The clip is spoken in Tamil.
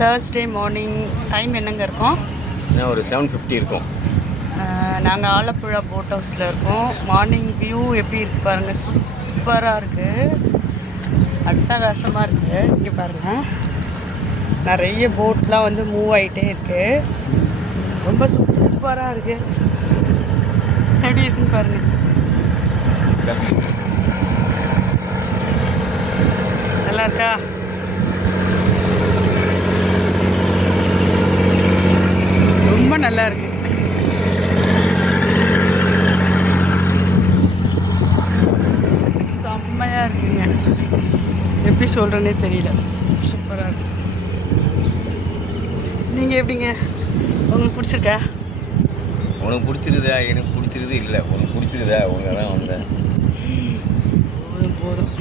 தேர்ஸ்டே மார்னிங் டைம் என்னங்க இருக்கும்? ஒரு 7:50 இருக்கும். நாங்கள் ஆலப்புழா போட் ஹவுஸில் இருக்கோம். மார்னிங் வியூ எப்படி இருக்கு பாருங்கள், சூப்பராக இருக்குது, அட்டகாசமாக இருக்குது. இங்கே பாருங்கள், நிறைய போட்லாம் வந்து மூவ் ஆகிட்டே இருக்குது. ரொம்ப சூப்பராக இருக்குது. எப்படி இருக்குன்னு பாருங்கள். நல்லா இருக்கா? ரொம்ப நல்லா இருக்கு. செம்மையாக இருக்குங்க, எப்படி சொல்கிறேன்னே தெரியல, சூப்பராக இருக்கு. நீங்கள் எப்படிங்க, உங்களுக்கு பிடிச்சிருக்கா? உனக்கு பிடிச்சிருதா? எனக்கு பிடிச்சிருது இல்லை. உனக்கு பிடிச்சிருதா? உனக்கு தான் வந்தேன். போதும்